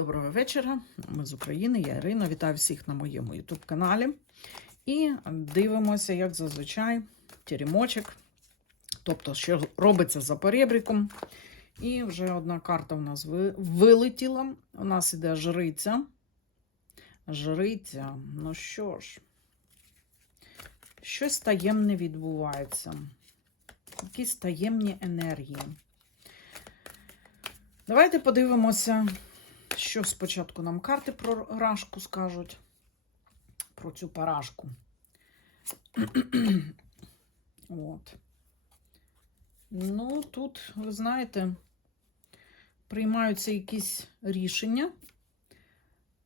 Доброго вечора. Ми з України, я Ірина. Вітаю всіх на моєму YouTube каналі. І дивимося, як зазвичай, теремочок. Тобто, що робиться за перебріком. І вже одна карта у нас вилетіла. У нас іде жриця. Жриця. Ну що ж, щось таємне відбувається. Якісь таємні енергії. Давайте подивимося, що спочатку нам карти про рашку скажуть. Про цю парашку. От. Ну, тут, ви знаєте, приймаються якісь рішення.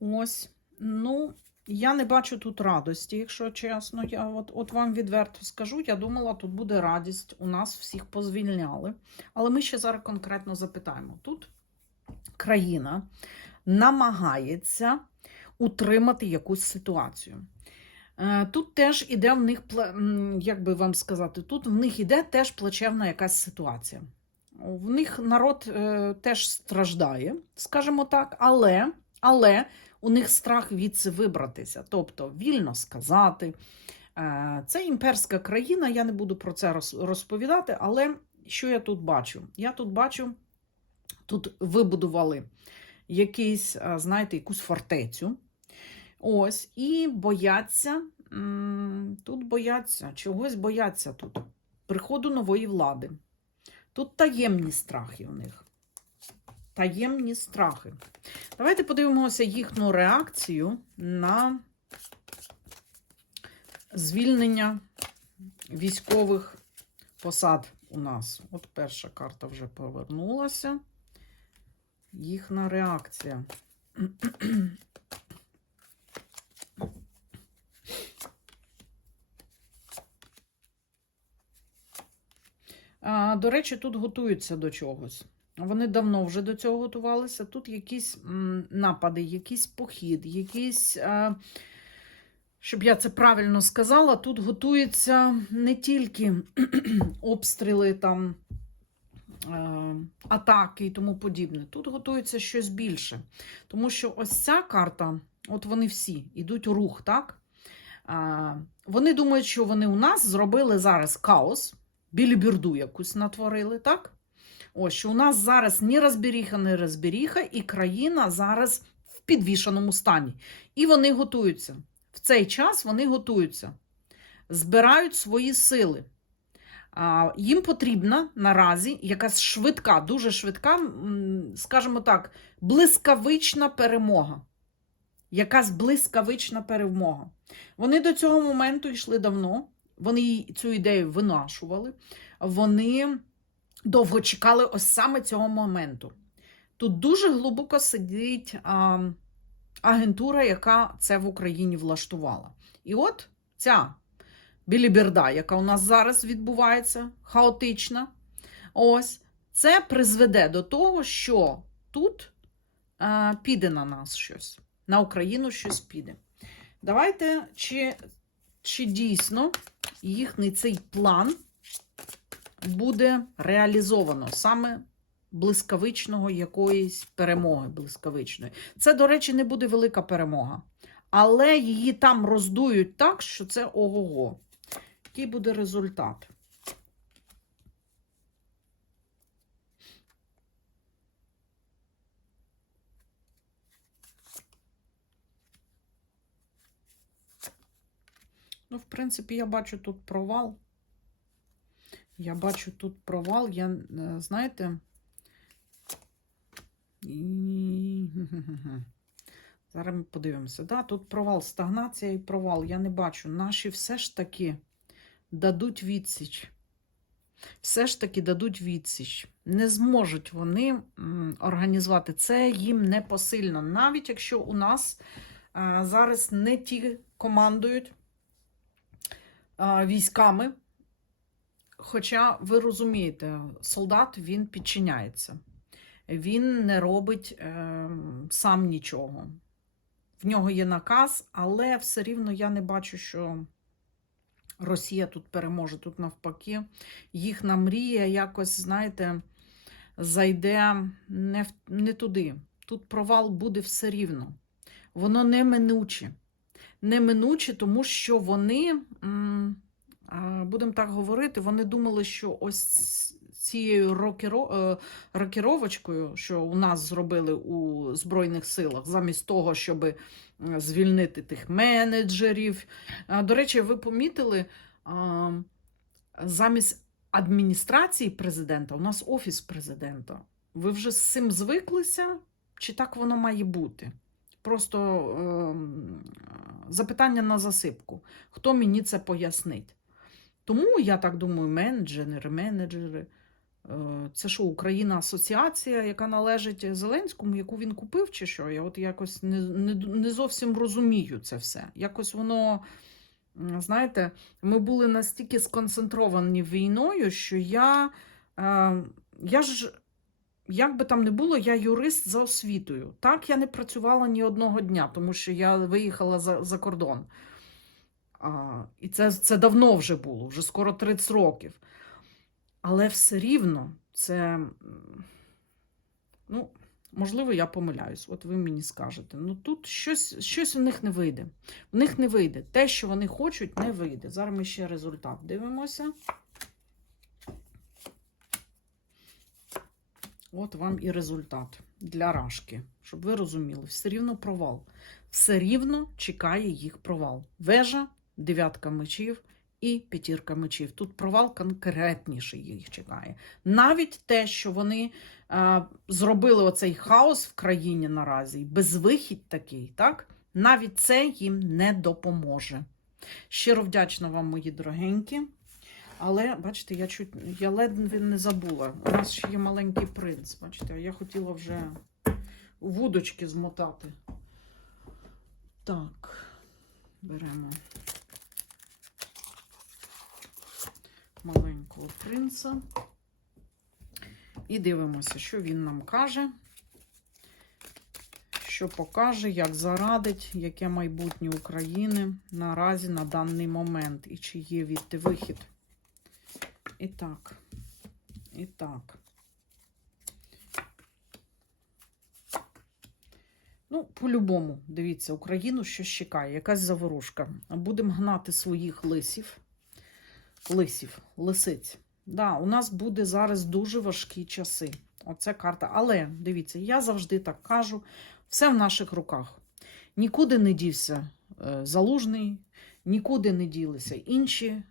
Ось. Ну, я не бачу тут радості, якщо чесно. Я от, от вам відверто скажу, я думала, тут буде радість. У нас всіх позвільняли. Але ми ще зараз конкретно запитаємо. Тут країна намагається утримати якусь ситуацію. Е, Тут теж іде в них, як би вам сказати, тут в них іде теж плачевна якась ситуація. В них народ е, теж страждає, скажімо так, але, але у них страх відси вибратися, тобто вільно сказати. Е, Це імперська країна, я не буду про це розповідати, але що я тут бачу? Я тут бачу, тут вибудували якийсь, знаєте, якусь фортецю. Ось, і бояться, тут бояться, чогось бояться тут. Приходу нової влади. Тут таємні страхи у них. Таємні страхи. Давайте подивимося їхню реакцію на звільнення військових посад у нас. От перша карта вже повернулася. Їхня реакція. А, До речі, тут готуються до чогось. Вони давно вже до цього готувалися. Тут якісь напади, якийсь похід, якісь, щоб я це правильно сказала, тут готуються не тільки обстріли, там, атаки і тому подібне. Тут готується щось більше. Тому що ось ця карта, от вони всі йдуть у рух, так? А, Вони думають, що вони у нас зробили зараз хаос, білібірду якусь натворили, так? Ось, що у нас зараз ні розберіха, ні розберіха, і країна зараз в підвішеному стані. І вони готуються. В цей час вони готуються, збирають свої сили. Їм потрібна наразі якась швидка, дуже швидка, скажімо так, блискавична перемога. Якась блискавична перемога. Вони до цього моменту йшли давно, вони цю ідею винашували, вони довго чекали ось саме цього моменту. Тут дуже глибоко сидить а, агентура, яка це в Україні влаштувала. І от ця біліберда, яка у нас зараз відбувається, хаотична, ось це призведе до того, що тут а, піде на нас щось, на Україну щось піде. Давайте, чи, чи дійсно їхній цей план буде реалізовано саме блискавичного якоїсь перемоги блискавичної. Це, до речі, не буде велика перемога. Але її там роздують так, що це ого-го. Який буде результат? Ну, в принципі, я бачу тут провал. Я бачу тут провал. Я, е, знаєте. Зараз ми подивимося. Да, тут провал, стагнація і провал. Я не бачу. Наші все ж таки дадуть відсіч. Все ж таки дадуть відсіч. Не зможуть вони організувати це їм не посильно. Навіть якщо у нас зараз не ті командують військами. Хоча ви розумієте, солдат він підчиняється. Він не робить е, сам нічого. В нього є наказ, але все рівно я не бачу, що Росія тут переможе. Тут навпаки, їхня мрія якось, знаєте, зайде не, не туди. Тут провал буде все рівно. Воно неминуче. Неминуче, тому що вони, будемо так говорити, вони думали, що ось цією рокіро, е, рокіровочкою, що у нас зробили у Збройних силах, замість того, щоб е, звільнити тих менеджерів. До речі, ви помітили, замість адміністрації президента у нас офіс президента. Ви вже з цим звиклися? Чи так воно має бути? Просто ем, запитання на засипку. Хто мені це пояснить? Тому я так думаю, менеджери, менеджери. Е, Це що, Україна асоціація, яка належить Зеленському, яку він купив, чи що? Я от якось не, не, не зовсім розумію це все. Якось воно, знаєте, ми були настільки сконцентровані війною, що я, е, я ж, як би там не було, я юрист за освітою. Так, я не працювала ні одного дня, тому що я виїхала за, за кордон. А, і це, це давно вже було, вже скоро 30 років. Але все рівно це, ну, можливо, я помиляюсь. От ви мені скажете. Ну тут щось, щось в них не вийде. В них не вийде. Те, що вони хочуть, не вийде. Зараз ми ще результат дивимося. От вам і результат для рашки, щоб ви розуміли, все рівно провал. Все рівно чекає їх провал. Вежа, дев'ятка мечів і п'ятірка мечів. Тут провал конкретніший їх чекає. Навіть те, що вони е, зробили оцей хаос в країні наразі, безвихідь такий, так? Навіть це їм не допоможе. Щиро вдячна вам, мої дорогенькі. Але, бачите, я чуть я ледве не забула. У нас ще є маленький принц. Бачите, я хотіла вже вудочки змотати. Так, беремо маленького принца. І дивимося, що він нам каже. Що покаже, як зарадить, яке майбутнє України наразі на даний момент, і чи є відти вихід. І так. І так. Ну, по-любому, дивіться, Україну що чекає, якась заворушка. Будемо гнати своїх лисів. Лисів, лисиць. Да, у нас буде зараз дуже важкі часи. Оце карта. Але дивіться, я завжди так кажу: все в наших руках. Нікуди не дівся е, залужний, Нікуди не ділися інші е,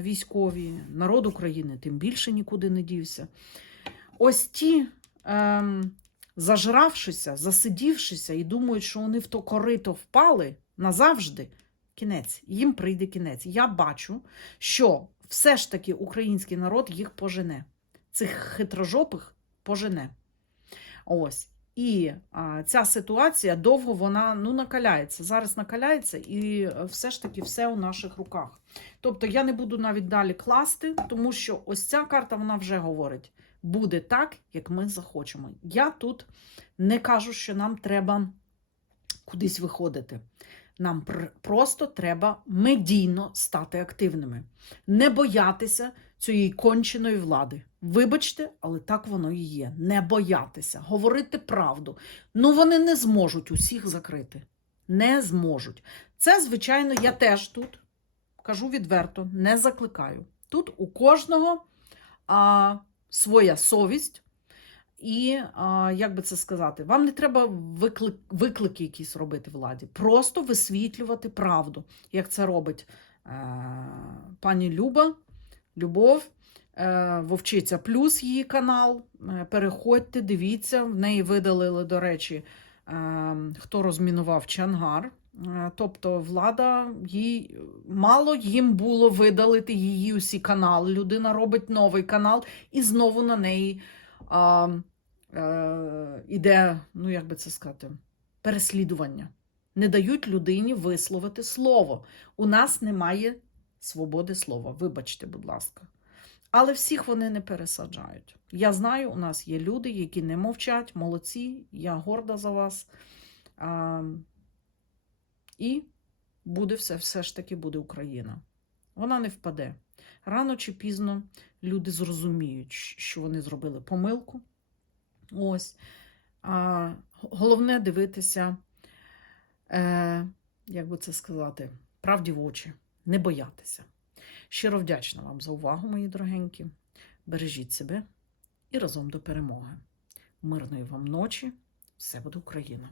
військові, народ України тим більше нікуди не дівся. Ось ті, е, зажравшися, засидівшися і думають, що вони в то корито впали назавжди. Кінець, їм прийде кінець. Я бачу, що все ж таки український народ їх пожене. Цих хитрожопих пожене. Ось. І а, ця ситуація довго вона ну, накаляється. Зараз накаляється, і все ж таки все у наших руках. Тобто я не буду навіть далі класти, тому що ось ця карта вона вже говорить: буде так, як ми захочемо. Я тут не кажу, що нам треба кудись виходити. Нам пр- просто треба медійно стати активними, не боятися цієї конченої влади. Вибачте, але так воно і є. Не боятися, говорити правду. Ну вони не зможуть усіх закрити. Не зможуть. Це, звичайно, я теж тут кажу відверто, не закликаю. Тут у кожного а, своя совість. І, як би це сказати, вам не треба виклик, виклики якісь робити владі, просто висвітлювати правду, як це робить е, пані Люба, Любов, е, Вовчиця Плюс її канал. Е, переходьте, дивіться, в неї видалили, до речі, е, хто розмінував Чангар. Е, Тобто влада їй мало їм було видалити її усі канали. Людина робить новий канал і знову на неї а, е, іде, ну як би це сказати, переслідування. Не дають людині висловити слово. У нас немає свободи слова. Вибачте, будь ласка. Але всіх вони не пересаджають. Я знаю, у нас є люди, які не мовчать, молодці, я горда за вас. А, і буде все, все ж таки буде Україна. Вона не впаде. Рано чи пізно люди зрозуміють, що вони зробили помилку. Ось. А, головне дивитися, е, як би це сказати, правді в очі, не боятися. Щиро вдячна вам за увагу, мої дорогенькі. Бережіть себе і разом до перемоги. Мирної вам ночі! Все буде Україна!